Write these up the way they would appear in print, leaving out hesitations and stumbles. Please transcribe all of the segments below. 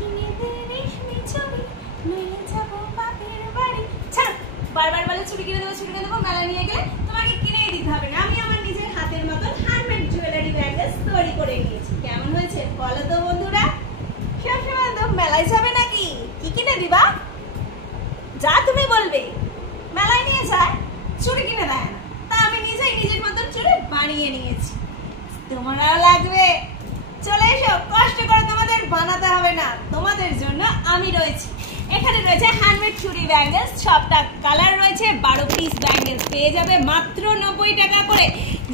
কিনে দে রেশমি চুড়ি, নইলে যাবো বাপের বাড়ি। ছাড়, বারবার বলে চুড়ি কিনে দেবো, মেলা নিয়ে গেলে তোমাকে কিনেই দিতে হবে না। আমি আমার নিজের হাতের মতন হ্যান্ডমেড জুয়েলারি ব্যাঙ্গেলস তৈরি করে নিয়েছি। কেমন হয়েছে বলো তো বন্ধুরা? সবসময় তো মেলায় যাবে নাকি? কি কিনে দিবা? যা তুমি বলবে। মেলায় নিয়ে যায়, চুড়ি কিনে দেয় না, তা আমি নিজেই নিজের মতন চুড়ি বানিয়ে নিয়েছি। তোমারও লাগবে? চলে এসো, কষ্ট করে তোমাদের বানাতে হবে না, তোমাদের জন্য আমি রয়েছি। এখানে রয়েছে হ্যান্ডমেড চুড়ি ব্যাঙ্গেলস, সবটা কালার রয়েছে। 12 পিস ব্যাঙ্গেলস পেয়ে যাবে মাত্র 90 টাকা করে।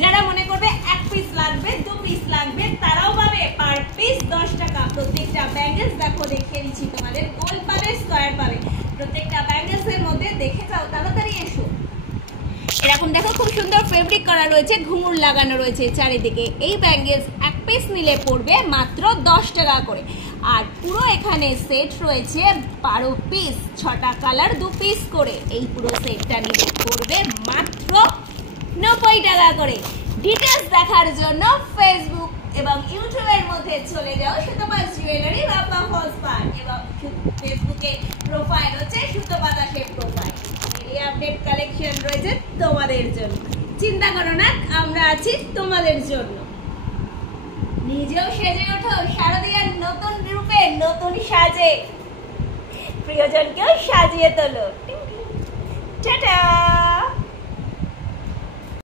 যারা মনে করবে 1 পিস লাগবে, 2 পিস লাগবে, তারাও পাবে পার পিস 10 টাকা। প্রত্যেকটা ব্যাঙ্গেলস দেখো, দেখিয়ে দিচ্ছি তোমাদের, গোল পাবে, স্কয়ার পাবে। প্রত্যেকটা ব্যাঙ্গেলস এর মধ্যে দেখে যাও, তাড়াতাড়ি এসো। এরকম দেখো খুব সুন্দর ফেব্রিক করা রয়েছে, ঘুঙুর লাগানো রয়েছে চারিদিকে। এই ব্যাঙ্গেলস 1 পিস নিলে পড়বে মাত্র 10 টাকা করে। আর পুরো এখানে সেট রয়েছে 12 পিস, 6টা কালার, 2 পিস করে। এই পুরো সেটটা নিলে পড়বে মাত্র 90 টাকা করে। ডিটেলস দেখার জন্য ফেসবুক এবং ইউটিউবের মধ্যে চলে যাও, সুতপা জুয়েলারি বা ফলস পার্ক, এবং ফেসবুকে প্রোফাইল হচ্ছে সুতপা দাসের প্রোফাইল। এই আপডেট কালেকশন রয়েছে তোমাদের জন্য। চিন্তা করো না, আমরা আছি তোমাদের জন্য। নিজেও সেজে ওঠো শারদিয়ার নতুন রূপে, নতুন সাজে। প্রিয়জনকেও সাজিয়ে তোলো। টাটা।